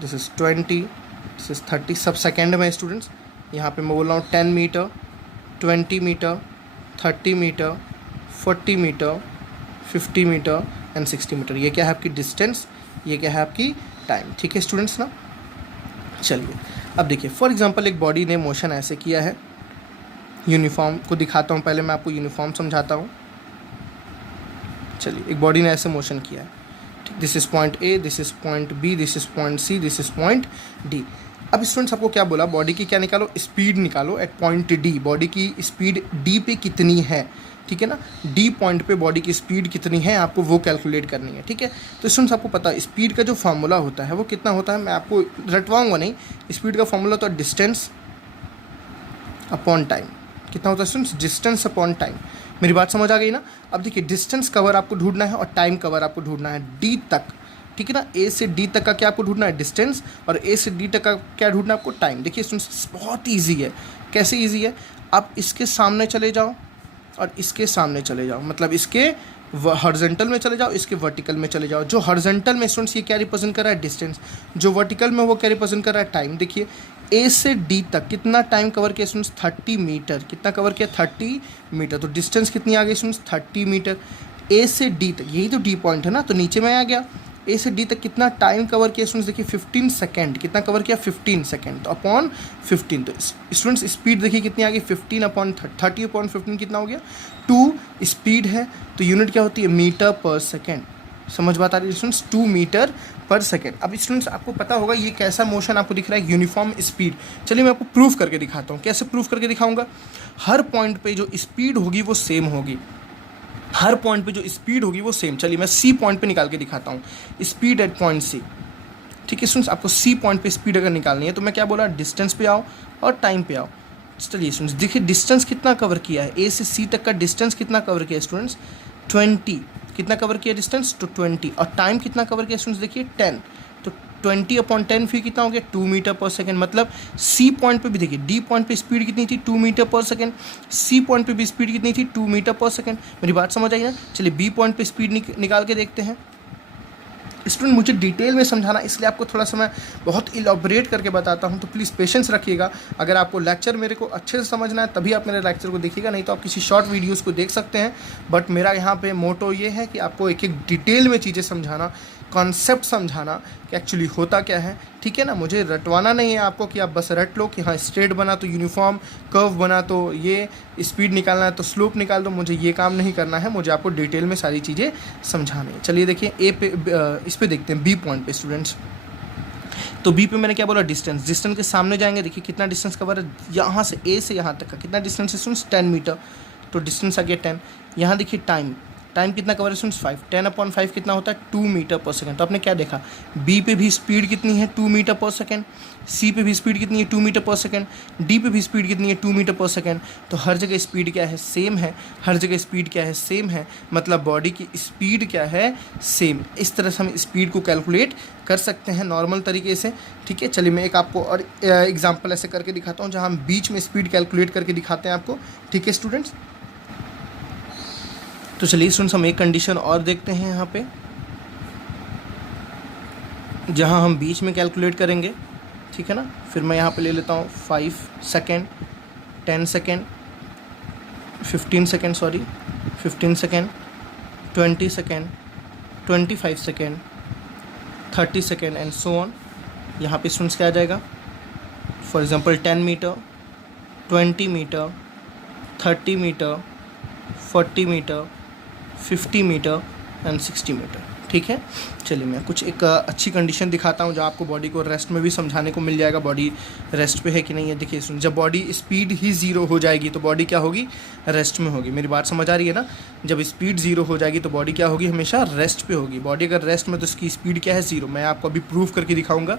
this is 20, this is 30, सब सेकेंड में स्टूडेंट्स। यहाँ पे मैं बोल रहा हूँ 10 meter, 20 meter, 30 meter, 40 meter, 50 meter and 60 meter. ये क्या है आपकी डिस्टेंस, ये क्या है आपकी टाइम, ठीक है स्टूडेंट्स ना। चलिए अब देखिए, फॉर एग्जांपल एक बॉडी ने मोशन ऐसे किया है, यूनिफॉर्म को दिखाता हूँ, पहले मैं आपको यूनिफॉर्म समझाता हूँ। चलिए एक बॉडी ने ऐसे मोशन किया है, ठीक, this is point A, this is point B, this is point C, this is point D. अब स्टूडेंट्स आपको क्या बोला, बॉडी की क्या निकालो, स्पीड निकालो एट पॉइंट डी। बॉडी की स्पीड डी पे कितनी है, ठीक है ना, डी पॉइंट पे बॉडी की स्पीड कितनी है आपको वो कैलकुलेट करनी है, ठीक है। तो स्टूडेंट्स आपको पता है स्पीड का जो फार्मूला होता है वो कितना होता है, मैं आपको रटवाऊंगा नहीं। स्पीड का फार्मूला होता है डिस्टेंस अपॉन टाइम। कितना होता है स्टूडेंट्स, डिस्टेंस अपॉन टाइम। मेरी बात समझ आ गई ना। अब देखिए डिस्टेंस कवर आपको ढूंढना है और टाइम कवर आपको ढूंढना है डी तक, ठीक है ना। ए से डी तक का क्या आपको ढूंढना है, डिस्टेंस, और ए से डी तक का क्या ढूंढना है आपको, टाइम। देखिए स्टूडेंट्स बहुत ईजी है। कैसे ईजी है, आप इसके सामने चले जाओ और इसके सामने चले जाओ, मतलब इसके हॉरिजॉन्टल में चले जाओ, इसके वर्टिकल में चले जाओ। जो हॉरिजॉन्टल में स्टूडेंट्स ये क्या रिप्रेजेंट कर रहा है, डिस्टेंस, जो वर्टिकल में वो क्या रिप्रेजेंट कर रहा है, टाइम। देखिए ए से डी तक कितना टाइम कवर किया स्टूडेंट्स, 30 मीटर। कितना कवर किया, 30 मीटर। तो डिस्टेंस कितनी आ गई स्टूडेंट्स, 30 मीटर। ए से डी तक, यही तो डी पॉइंट है ना, तो नीचे में आ गया। ए से डी तक कितना टाइम कवर किया स्टूडेंट्स, देखिए 15 सेकेंड। कितना कवर किया, 15 सेकेंड, तो अपॉन 15। तो स्टूडेंट्स स्पीड देखिए कितनी आ गई, 15 अपॉन 30 अपॉन 15 कितना हो गया, 2 स्पीड है, तो यूनिट क्या होती है, मीटर पर सेकेंड। समझ बात आ रही है स्टूडेंट्स, 2 मीटर पर सेकेंड। अब स्टूडेंट्स आपको पता होगा ये कैसा मोशन आपको दिख रहा है, यूनिफॉर्म स्पीड। चलिए मैं आपको प्रूफ करके दिखाता हूँ। कैसे प्रूफ करके दिखाऊंगा, हर पॉइंट पे जो स्पीड होगी वो सेम होगी, हर पॉइंट पे जो स्पीड होगी वो सेम। चलिए मैं सी पॉइंट पे निकाल के दिखाता हूँ, स्पीड एट पॉइंट सी, ठीक है स्टूडेंट्स। आपको सी पॉइंट पे स्पीड अगर निकालनी है तो मैं क्या बोला, डिस्टेंस पे आओ और टाइम पे आओ। चलिए स्टूडेंट्स देखिए डिस्टेंस कितना कवर किया है, ए से सी तक का डिस्टेंस कितना कवर किया स्टूडेंट्स 20, कितना कवर किया डिस्टेंस तो 20, और टाइम कितना कवर किया स्टूडेंट्स देखिए 10, तो 20/10 फिर कितना हो गया 2 मीटर पर सेकेंड। मतलब सी पॉइंट पे भी देखिए, डी पॉइंट पे स्पीड कितनी थी 2 मीटर पर सेकेंड, सी पॉइंट पे भी स्पीड कितनी थी 2 मीटर पर सेकेंड। मेरी बात समझ आई ना। चलिए बी पॉइंट पे स्पीड निकाल के देखते हैं। स्टूडेंट मुझे डिटेल में समझाना, इसलिए आपको थोड़ा सा मैं बहुत इलॉबरेट करके बताता हूं, तो प्लीज़ पेशेंस रखिएगा। अगर आपको लेक्चर मेरे को अच्छे से समझना है तभी आप मेरे लेक्चर को देखिएगा, नहीं तो आप किसी शॉर्ट वीडियोस को देख सकते हैं। बट मेरा यहाँ पे मोटो ये है कि आपको एक एक डिटेल में चीज़ें समझाना, कॉन्सेप्ट समझाना कि एक्चुअली होता क्या है, ठीक है ना। मुझे रटवाना नहीं है आपको कि आप बस रट लो कि हाँ स्ट्रेट बना तो यूनिफॉर्म, कर्व बना तो ये, स्पीड निकालना है तो स्लोप निकाल दो, मुझे ये काम नहीं करना है। मुझे आपको डिटेल में सारी चीज़ें समझानी है। चलिए देखिए ए पे, इस पे देखते हैं बी पॉइंट पे स्टूडेंट्स। तो बी पे मैंने क्या बोला डिस्टेंस, डिस्टेंस के सामने जाएंगे, देखिए कितना डिस्टेंस कवर है, यहाँ से ए से यहाँ तक का कितना डिस्टेंस है स्टूडेंट्स 10 मीटर, तो डिस्टेंस आ गया 10। यहाँ देखिए टाइम, टाइम कितना कवर है स्टूडेंट्स 5, 10/5 कितना होता है 2 मीटर पर सेकेंड। तो आपने क्या देखा, बी पे भी स्पीड कितनी है 2 मीटर पर सेकेंड, सी पे भी स्पीड कितनी है 2 मीटर पर सेकेंड, डी पे भी स्पीड कितनी है 2 मीटर पर सेकेंड। तो हर जगह स्पीड क्या है सेम है, हर जगह स्पीड क्या है सेम है, मतलब बॉडी की स्पीड क्या है सेम। इस तरह से हम स्पीड को कैलकुलेट कर सकते हैं नॉर्मल तरीके से, ठीक है। चलिए मैं एक आपको और एग्जाम्पल ऐसे करके दिखाता हूँ जहाँ हम बीच में स्पीड कैलकुलेट करके दिखाते हैं आपको, ठीक है स्टूडेंट्स। तो चलिए स्टूडेंट्स हम एक कंडीशन और देखते हैं यहाँ पे, जहाँ हम बीच में कैलकुलेट करेंगे, ठीक है ना। फिर मैं यहाँ पे ले लेता हूँ 5 second, 10 second, 15 second, sorry 15 second, 20 second, 25 second, 30 second and so on. यहाँ पे स्टूडेंट्स क्या आ जाएगा, for example 10 meter, 20 meter, 30 meter, 40 meter, 50 meter and 60 meter, ठीक है। चलिए मैं कुछ एक अच्छी कंडीशन दिखाता हूँ जहाँ आपको बॉडी को रेस्ट में भी समझाने को मिल जाएगा, बॉडी रेस्ट पे है कि नहीं है। देखिए सुन, जब बॉडी स्पीड ही 0 हो जाएगी तो बॉडी क्या होगी, रेस्ट में होगी। मेरी बात समझ आ रही है ना। जब स्पीड 0 हो जाएगी तो बॉडी क्या होगी, हमेशा रेस्ट पे होगी। बॉडी अगर रेस्ट में तो उसकी स्पीड क्या है 0। मैं आपको अभी प्रूव करके दिखाऊँगा,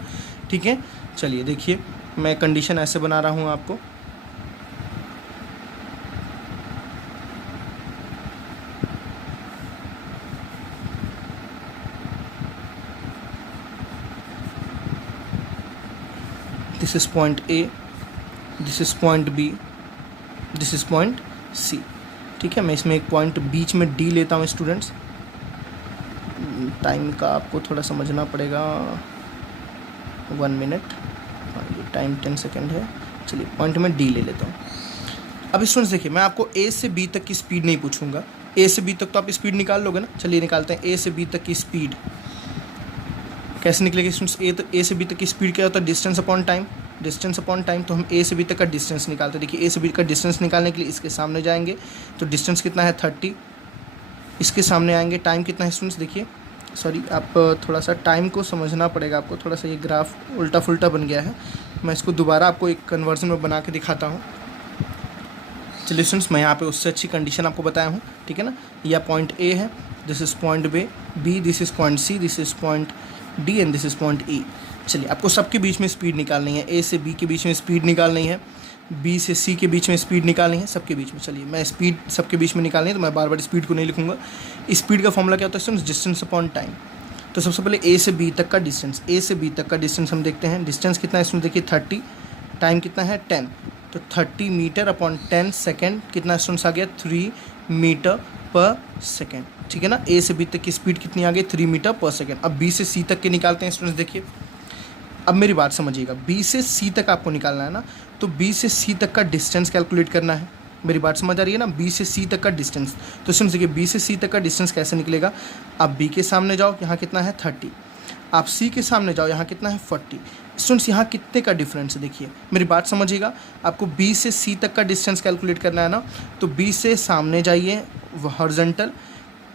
ठीक है। चलिए देखिए मैं कंडीशन ऐसे बना रहा हूँ आपको, this is point A, this is point B, this is point C, ठीक है। मैं इसमें एक पॉइंट बीच में डी लेता हूँ स्टूडेंट्स। टाइम का आपको थोड़ा समझना पड़ेगा, 1 मिनट, ये टाइम 10 सेकेंड है। चलिए पॉइंट में डी ले लेता हूँ। अब स्टूडेंट्स देखिए मैं आपको ए से बी तक की स्पीड नहीं पूछूंगा, ए से बी तक तो आप स्पीड निकाल लोगे ना। चलिए निकालते हैं ए से बी तक की स्पीड कैसे निकलेगी स्टूडेंट्स। ए से बी तक की स्पीड क्या होता है, distance upon time, distance upon time. तो हम ए से बी तक का डिस्टेंस निकालते हैं। देखिए ए से बी का डिस्टेंस निकालने के लिए इसके सामने जाएंगे तो डिस्टेंस कितना है 30, इसके सामने आएंगे, टाइम कितना है स्टूडेंट्स देखिए, सॉरी आप थोड़ा सा टाइम को समझना पड़ेगा आपको, थोड़ा सा ये ग्राफ उल्टा फुल्टा बन गया है। मैं इसको दोबारा आपको एक कन्वर्जन में बना के दिखाता हूँ। चलिए स्टूडेंट्स मैं यहाँ पे उससे अच्छी कंडीशन आपको बताया हूँ, ठीक है ना। यह पॉइंट ए है, this is point B, this is point C, this is point D and this is point E. चलिए आपको सबके बीच में स्पीड निकालनी है, ए से बी के बीच में स्पीड निकालनी है, बी से सी के बीच में स्पीड निकालनी है, सबके बीच में। चलिए मैं स्पीड सबके बीच में निकालनी है तो मैं बार बार स्पीड को नहीं लिखूंगा। स्पीड का फॉर्मूला क्या होता है स्टूडेंट्स, डिस्टेंस अपॉन टाइम। तो सबसे पहले ए से बी तक का डिस्टेंस, ए से बी तक का डिस्टेंस हम देखते हैं। डिस्टेंस कितना है इसमें देखिए 30, टाइम कितना है 10, तो 30 मीटर अपॉन 10 सेकेंड कितना स्टूडेंट्स आ गया 3 मीटर पर सेकेंड, ठीक है ना। ए से बी तक की स्पीड कितनी आ गई 3 मीटर पर सेकेंड। अब बी से सी तक के निकालते हैं स्टूडेंट्स। देखिए अब मेरी बात समझिएगा, बी से सी तक आपको निकालना है ना, तो बी से सी तक का डिस्टेंस कैलकुलेट करना है। मेरी बात समझ आ रही है ना, बी से सी तक का डिस्टेंस। तो स्टूडेंट्स देखिए बी से सी तक का डिस्टेंस कैसे निकलेगा, आप बी के सामने जाओ, यहाँ कितना है 30, आप सी के सामने जाओ, यहाँ कितना है 40। स्टूडेंट्स यहाँ कितने का डिफरेंस है देखिए, मेरी बात समझिएगा। आपको बी से सी तक का डिस्टेंस कैलकुलेट करना है ना, तो बी से सामने जाइए हॉरिजॉन्टल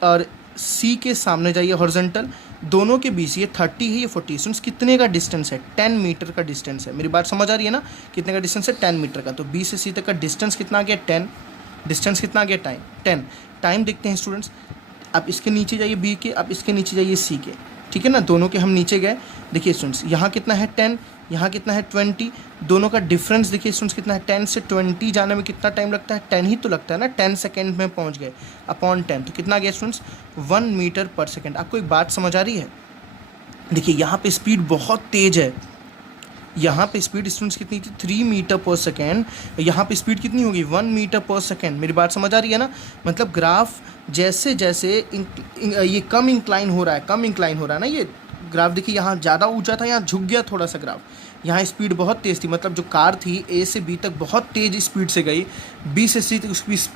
और सी के सामने जाइए हॉरिजॉन्टल, दोनों के बीच ये 30 है ये 40। स्टूडेंट्स कितने का डिस्टेंस है, 10 मीटर का डिस्टेंस है। मेरी बात समझ आ रही है ना, कितने का डिस्टेंस है 10 मीटर का। तो बी से सी तक का डिस्टेंस कितना आ गया 10, डिस्टेंस कितना आ गया टाइम 10। टाइम देखते हैं स्टूडेंट्स, आप इसके नीचे जाइए बी के, आप इसके नीचे जाइए सी के, ठीक है ना, दोनों के हम नीचे गए। देखिए स्टूडेंट्स यहाँ कितना है 10, यहाँ कितना है 20, दोनों का डिफरेंस देखिए स्टूडेंट्स कितना है 10 से 20 जाने में कितना टाइम लगता है, 10 ही तो लगता है ना, 10 सेकेंड में पहुँच गए अपॉन 10, तो कितना गया स्टूडेंट्स 1 मीटर पर सेकेंड। आपको एक बात समझ आ रही है? देखिए यहाँ पे स्पीड बहुत तेज है, यहाँ पे स्पीड स्टूडेंट्स कितनी थी 3 मीटर पर सेकेंड, यहाँ पे स्पीड कितनी होगी 1 मीटर पर सेकेंड। मेरी बात समझ आ रही है ना? मतलब ग्राफ जैसे जैसे ये कम इंक्लाइन हो रहा है, कम इंक्लाइन हो रहा है ना ये ग्राफ। देखिए यहाँ ज़्यादा ऊंचा था, यहाँ झुक गया थोड़ा सा ग्राफ। यहाँ स्पीड बहुत तेज़ थी, मतलब जो कार थी ए से बी तक बहुत तेज़ स्पीड से गई, बी से सी तक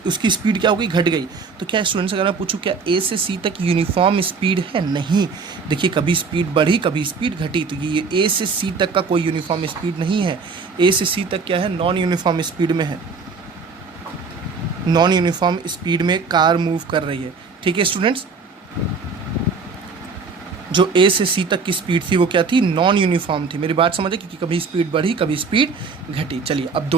उसकी स्पीड क्या हो गई, घट गई। तो क्या स्टूडेंट्स अगर मैं पूछूं क्या ए से सी तक यूनिफॉर्म स्पीड है? नहीं। देखिए कभी स्पीड बढ़ी कभी स्पीड घटी, तो ये ए से सी तक का कोई यूनिफॉर्म स्पीड नहीं है। ए से सी तक क्या है, नॉन यूनिफॉर्म स्पीड में है, नॉन यूनिफॉर्म स्पीड में कार मूव कर रही है। ठीक है स्टूडेंट्स, जो ए से सी तक की स्पीड थी वो क्या थी, नॉन यूनिफॉर्म थी। मेरी बात समझे, क्योंकि कभी स्पीड बढ़ी कभी स्पीड घटी। चलिए अब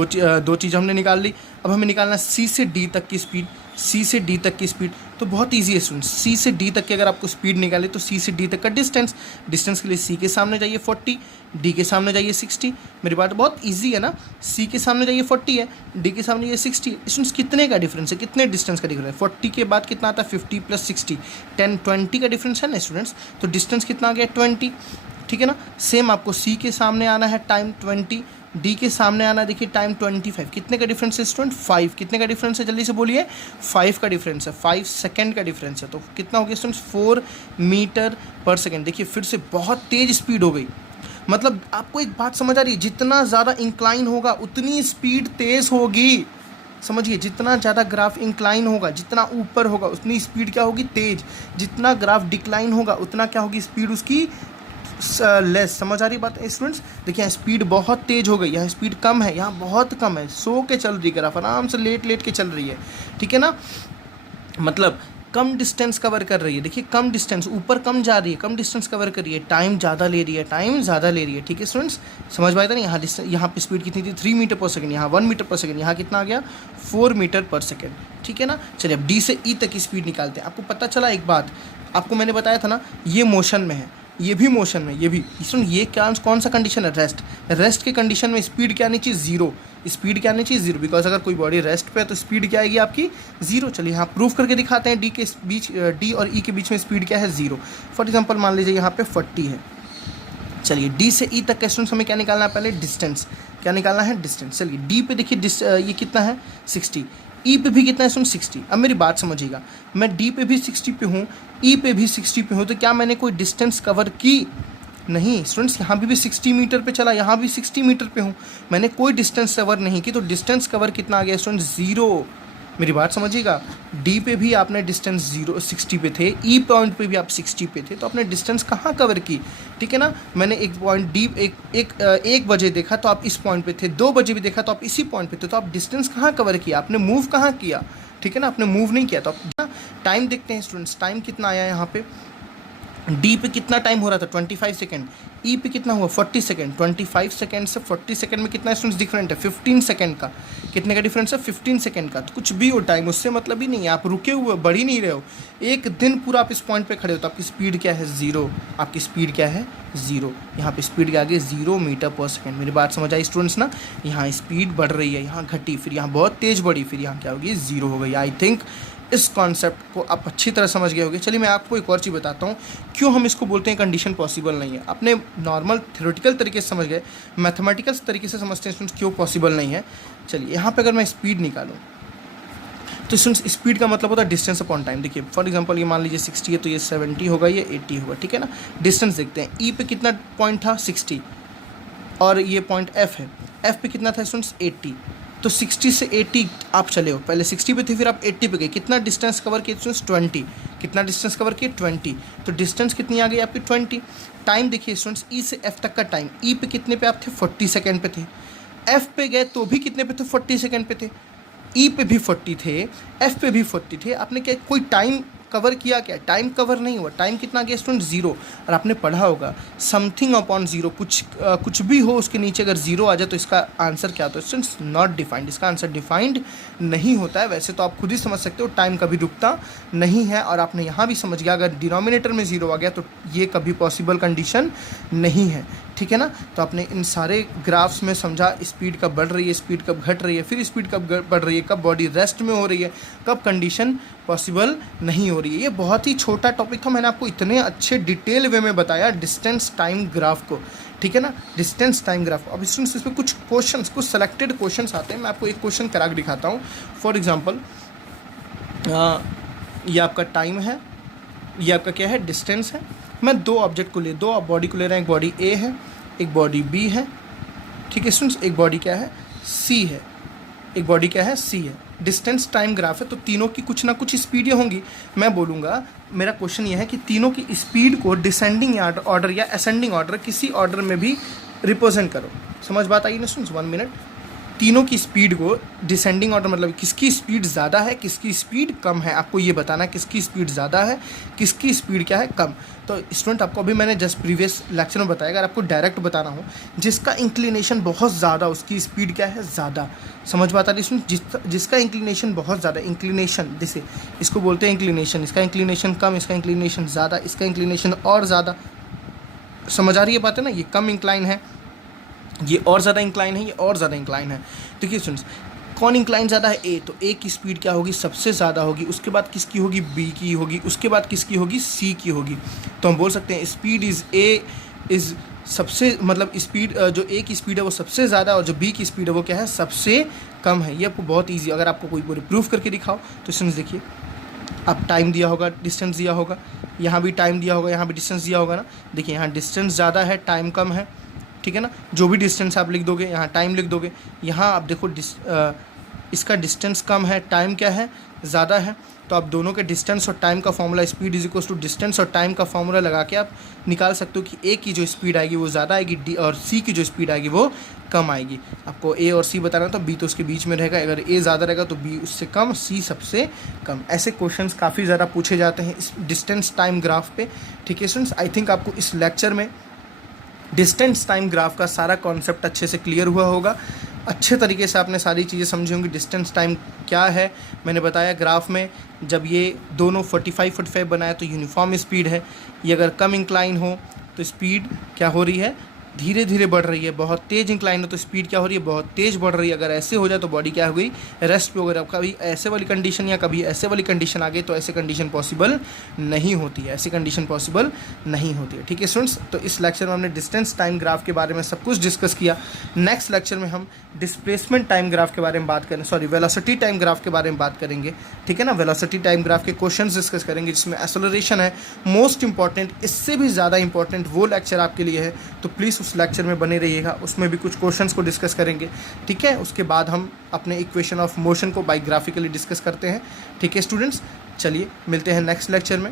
दो चीज़ हमने निकाल ली। अब हमें निकालना सी से डी तक की स्पीड, सी से डी तक की स्पीड। तो बहुत ईजी है स्टूडेंट्स, सी से डी तक की अगर आपको स्पीड निकाले तो सी से डी तक का डिस्टेंस, डिस्टेंस के लिए सी के सामने जाइए 40, डी के सामने जाइए 60। मेरी बात बहुत ईजी है ना, सी के सामने जाइए 40 है, डी के सामने जाइए 60। स्टूडेंट्स कितने का डिफरेंस है, कितने डिस्टेंस का डिफरेंस है? 40 के बाद कितना आता है 50 + 60, 20 का डिफरेंस है ना स्टूडेंट्स। तो डिस्टेंस कितना आ गया 20, ठीक है ना। सेम आपको सी के सामने आना है टाइम 20, डी के सामने आना देखिए टाइम 25। कितने का डिफरेंस है स्टूडेंट, 5। कितने का डिफरेंस है, जल्दी से बोलिए, 5 का डिफरेंस है, 5 सेकेंड का डिफरेंस है। तो कितना हो गया स्टूडेंट्स 4 मीटर पर सेकेंड। देखिए फिर से बहुत तेज स्पीड हो गई। मतलब आपको एक बात समझ आ रही है, जितना ज़्यादा इंक्लाइन होगा उतनी स्पीड तेज़ होगी। समझिए, जितना ज़्यादा ग्राफ इंक्लाइन होगा, जितना ऊपर होगा उतनी स्पीड क्या होगी, तेज। जितना ग्राफ डिक्लाइन होगा उतना क्या होगी, स्पीड उसकी लेस। समझ आ रही बात है स्टूडेंट्स? देखिए यहाँ स्पीड बहुत तेज हो गई, यहाँ स्पीड कम है, यहाँ बहुत कम है। सो के चल रही ग्राफ, आराम से लेट लेट के चल रही है, ठीक है ना। मतलब कम डिस्टेंस कवर कर रही है। देखिए कम डिस्टेंस, ऊपर कम जा रही है, कम डिस्टेंस कवर कर रही है, टाइम ज़्यादा ले रही है, टाइम ज़्यादा ले रही है। ठीक है स्टूडेंट्स, समझ पाए था ना। यहाँ पे स्पीड कितनी थी 3 मीटर पर सेकंड, यहाँ 1 मीटर पर सेकंड, यहाँ कितना आ गया 4 मीटर पर सेकंड। ठीक है ना। चलिए अब डी से ई तक की स्पीड निकालते हैं। आपको पता चला एक बात, आपको मैंने बताया था ना, ये मोशन में है, ये भी मोशन में, ये भी। सुन, ये क्या कौन सा कंडीशन है, रेस्ट। रेस्ट के कंडीशन में स्पीड क्या आनी चाहिए, जीरो। स्पीड क्या आनी चाहिए, जीरो, बिकॉज अगर कोई बॉडी रेस्ट पे है तो स्पीड क्या आएगी आपकी, जीरो। चलिए यहाँ प्रूफ करके दिखाते हैं। डी के बीच, डी और ई के बीच में स्पीड क्या है, जीरो। फॉर एग्जांपल मान लीजिए यहाँ पे 40 है। चलिए डी से ई तक का स्टूडेंट्स हमें क्या निकालना है, पहले डिस्टेंस। क्या निकालना है, डिस्टेंस। चलिए डी पे देखिए ये कितना है 60, ई पे भी कितना है सुन 60। अब मेरी बात समझिएगा, मैं डी पे भी 60 पे हूँ, ई पे भी 60 पे हूँ, तो क्या मैंने कोई डिस्टेंस कवर की, नहीं स्टूडेंट्स। यहाँ भी 60 मीटर पे चला, यहाँ भी 60 मीटर पे हूँ, मैंने कोई डिस्टेंस कवर नहीं की, तो डिस्टेंस कवर कितना आ गया स्टूडेंट, जीरो। मेरी बात समझिएगा, डी पे भी आपने डिस्टेंस 60 पे थे, ई पॉइंट पे भी आप 60 पे थे, तो आपने डिस्टेंस कहाँ कवर की, ठीक है ना। मैंने एक पॉइंट डी एक बजे देखा तो आप इस पॉइंट पे थे, 2 बजे भी देखा तो आप इसी पॉइंट पे थे, तो आप डिस्टेंस कहाँ कवर किया, आपने मूव कहाँ किया, ठीक है ना, आपने मूव नहीं किया। तो आप टाइम देखते हैं स्टूडेंट्स, टाइम कितना आया यहाँ पे, डी पे कितना टाइम हो रहा था 25 सेकेंड, ई पे कितना हुआ 40 सेकेंड। 25 सेकेंड से 40 सेकेंड में कितना स्टूडेंट्स डिफरेंट है, 15 सेकेंड का। कितने का डिफरेंस है, 15 सेकेंड का। तो कुछ भी हो टाइम, उससे मतलब ही नहीं है, आप रुके हुए बढ़ ही नहीं रहे हो। एक दिन पूरा आप इस पॉइंट पे खड़े हो तो आपकी स्पीड क्या है, जीरो। आपकी स्पीड क्या है, जीरो। यहाँ पे स्पीड क्या आ गई, 0 मीटर पर सेकेंड। मेरी बात समझ आई स्टूडेंट्स ना। यहाँ स्पीड बढ़ रही है, यहाँ घटी, फिर यहाँ बहुत तेज़ बढ़ी, फिर यहाँ क्या होगी, जीरो हो गई। आई थिंक इस कॉन्सेप्ट को आप अच्छी तरह समझ गए होंगे। चलिए मैं आपको एक और चीज़ बताता हूँ, क्यों हम इसको बोलते हैं कंडीशन पॉसिबल नहीं है। अपने नॉर्मल थ्योरेटिकल तरीके से समझ गए, मैथमेटिकल तरीके से समझते हैं स्टूडेंट्स क्यों पॉसिबल नहीं है। चलिए यहाँ पे अगर मैं स्पीड निकालूँ तो स्टूडेंट्स स्पीड का मतलब होता है डिस्टेंस अपॉन टाइम। देखिए फॉर एग्जांपल ये मान लीजिए 60 है तो ये 70 होगा, ये 80 होगा, ठीक है ना। डिस्टेंस देखते हैं, ई पे कितना पॉइंट था 60 और ये पॉइंट एफ है, एफ पे कितना था स्टूडेंट्स 80। तो 60 से 80 आप चले हो, पहले 60 पे थे फिर आप 80 पे गए, कितना डिस्टेंस कवर किया स्टूडेंट्स 20। कितना डिस्टेंस कवर किया 20। तो डिस्टेंस कितनी आ गई आपकी 20। टाइम देखिए स्टूडेंट्स, ई से एफ तक का टाइम, ई पे कितने पे आप थे 40 सेकेंड पे थे, एफ पे गए तो भी कितने पे थे 40 सेकेंड पे थे, ई पे भी 40 थे, एफ पे भी 40 थे। आपने क्या कोई टाइम कवर किया क्या? टाइम कवर नहीं हुआ। टाइम कितना गया स्टूडेंट? 0। और आपने पढ़ा होगा समथिंग अपॉन 0, कुछ भी हो उसके नीचे अगर 0 आ जाए तो इसका आंसर क्या होता है स्टूडेंट्स? Not defined. इसका आंसर डिफाइंड नहीं होता है। वैसे तो आप खुद ही समझ सकते हो टाइम कभी रुकता नहीं है, और आपने यहाँ भी समझ गया अगर डिनोमिनेटर में 0 आ गया तो ये कभी पॉसिबल कंडीशन नहीं है, ठीक है ना। तो आपने इन सारे ग्राफ्स में समझा स्पीड कब बढ़ रही है, स्पीड कब घट रही है, फिर स्पीड कब बढ़ रही है, कब बॉडी रेस्ट में हो रही है, कब कंडीशन पॉसिबल नहीं हो रही है। ये बहुत ही छोटा टॉपिक था, मैंने आपको इतने अच्छे डिटेल वे में बताया डिस्टेंस टाइम ग्राफ को, ठीक है ना, डिस्टेंस टाइम ग्राफ। अब स्टूडेंट्स इसमें कुछ क्वेश्चंस, कुछ सेलेक्टेड क्वेश्चंस आते हैं। मैं आपको एक क्वेश्चन करा के दिखाता हूँ। फॉर एग्जांपल ये आपका टाइम है, ये आपका क्या है? डिस्टेंस है। मैं दो ऑब्जेक्ट को दो बॉडी को ले रहे हैं। एक बॉडी ए है, एक बॉडी बी है, ठीक है स्टूडेंट्स। एक बॉडी क्या है? सी है। एक बॉडी क्या है? सी है। डिस्टेंस टाइम ग्राफ है तो तीनों की कुछ ना कुछ स्पीड होंगी। मैं बोलूँगा, मेरा क्वेश्चन ये है कि तीनों की स्पीड को डिसेंडिंग ऑर्डर या असेंडिंग ऑर्डर किसी ऑर्डर में भी रिप्रेजेंट करो। समझ बात आई ना स्टूडेंट्स? 1 मिनट। तीनों की स्पीड को डिसेंडिंग ऑर्डर मतलब किसकी स्पीड ज़्यादा है, किसकी स्पीड कम है, आपको ये बताना है किसकी स्पीड ज़्यादा है, किसकी स्पीड क्या है? कम। तो स्टूडेंट आपको अभी मैंने जस्ट प्रीवियस लेक्चर में बताया, अगर आपको डायरेक्ट बताना हो जिसका इंक्लिनेशन बहुत ज़्यादा उसकी स्पीड क्या है? ज़्यादा। समझ बात आ रही है स्टूडेंट? जिसका इंक्लिनेशन बहुत ज़्यादा, इंक्लिनेशन जैसे इसको बोलते हैं इंक्लिनेशन, इसका इंक्लिनेशन कम, इसका इंक्लिनेशन ज़्यादा, इसका इंक्लिनेशन और ज़्यादा। समझ आ रही है बात है ना? ये कम इंक्लाइन है, ये और ज़्यादा इंक्लाइन है, ये और ज़्यादा इंक्लाइन है। देखिए स्टूडेंट्स, कौन इंक्लाइन ज़्यादा है? ए। तो ए की स्पीड क्या होगी? सबसे ज़्यादा होगी। उसके बाद किसकी होगी? बी की होगी। उसके बाद किसकी होगी? सी की होगी। तो हम बोल सकते हैं स्पीड इज़ ए इज़ सबसे, मतलब स्पीड जो ए की स्पीड है वो सबसे ज़्यादा, और जो बी की स्पीड है वो क्या है? सबसे कम है। ये आपको बहुत ईजी, अगर आपको कोई पूरी प्रूफ करके दिखाओ तो स्टूडेंट्स देखिए, आप टाइम दिया होगा, डिस्टेंस दिया होगा, यहाँ भी टाइम दिया होगा, यहाँ भी डिस्टेंस दिया होगा ना। देखिए यहाँ डिस्टेंस ज़्यादा है, टाइम कम है, ठीक है ना। जो भी डिस्टेंस आप लिख दोगे, यहाँ टाइम लिख दोगे। यहाँ आप देखो इसका डिस्टेंस कम है, टाइम क्या है? ज़्यादा है। तो आप दोनों के डिस्टेंस और टाइम का formula, speed is equal to distance और टाइम का फॉर्मूला लगा के आप निकाल सकते हो कि ए की जो स्पीड आएगी वो ज़्यादा आएगी, डी और सी की जो स्पीड आएगी वो कम आएगी। आपको ए और सी बताना तो बी तो उसके बीच में रहेगा, अगर ए ज़्यादा रहेगा तो बी उससे कम, सी सबसे कम। ऐसे क्वेश्चंस काफ़ी ज़्यादा पूछे जाते हैं इस डिस्टेंस टाइम ग्राफ पे, ठीक है स्टूडेंट्स। आई थिंक आपको इस लेक्चर में डिस्टेंस टाइम ग्राफ का सारा कॉन्सेप्ट अच्छे से क्लियर हुआ होगा। अच्छे तरीके से आपने सारी चीज़ें समझी होंगी। डिस्टेंस टाइम क्या है मैंने बताया। ग्राफ में जब ये दोनों 45 बनाए तो यूनिफॉर्म स्पीड है। ये अगर कम इंक्लाइन हो तो स्पीड क्या हो रही है? धीरे धीरे बढ़ रही है। बहुत तेज़ इंक्लाइन हो तो स्पीड क्या हो रही है? बहुत तेज़ बढ़ रही है। अगर ऐसे हो जाए तो बॉडी क्या हो गई? रेस्ट पे हो गई। कभी ऐसे वाली कंडीशन या कभी ऐसे वाली कंडीशन आ गई तो ऐसे कंडीशन पॉसिबल नहीं होती है, ऐसी कंडीशन पॉसिबल नहीं होती है, ठीक है स्टूडेंट्स। तो इस लेक्चर में हमने डिस्टेंस टाइम ग्राफ के बारे में सब कुछ डिस्कस किया। नेक्स्ट लेक्चर में हम डिस्प्लेसमेंट टाइम ग्राफ के बारे में बात करें, सॉरी वेलोसिटी टाइम ग्राफ के बारे में बात करेंगे, ठीक है ना। वेलोसिटी टाइम ग्राफ के क्वेश्चन डिस्कस करेंगे जिसमें एक्सेलरेशन है मोस्ट इंपॉर्टेंट। इससे भी ज़्यादा इंपॉर्टेंट वो लेक्चर आपके लिए है, तो प्लीज़ उस लेक्चर में बने रहिएगा। उसमें भी कुछ क्वेश्चंस को डिस्कस करेंगे, ठीक है। उसके बाद हम अपने इक्वेशन ऑफ मोशन को बायोग्राफिकली डिस्कस करते हैं, ठीक है स्टूडेंट्स। चलिए मिलते हैं नेक्स्ट लेक्चर में।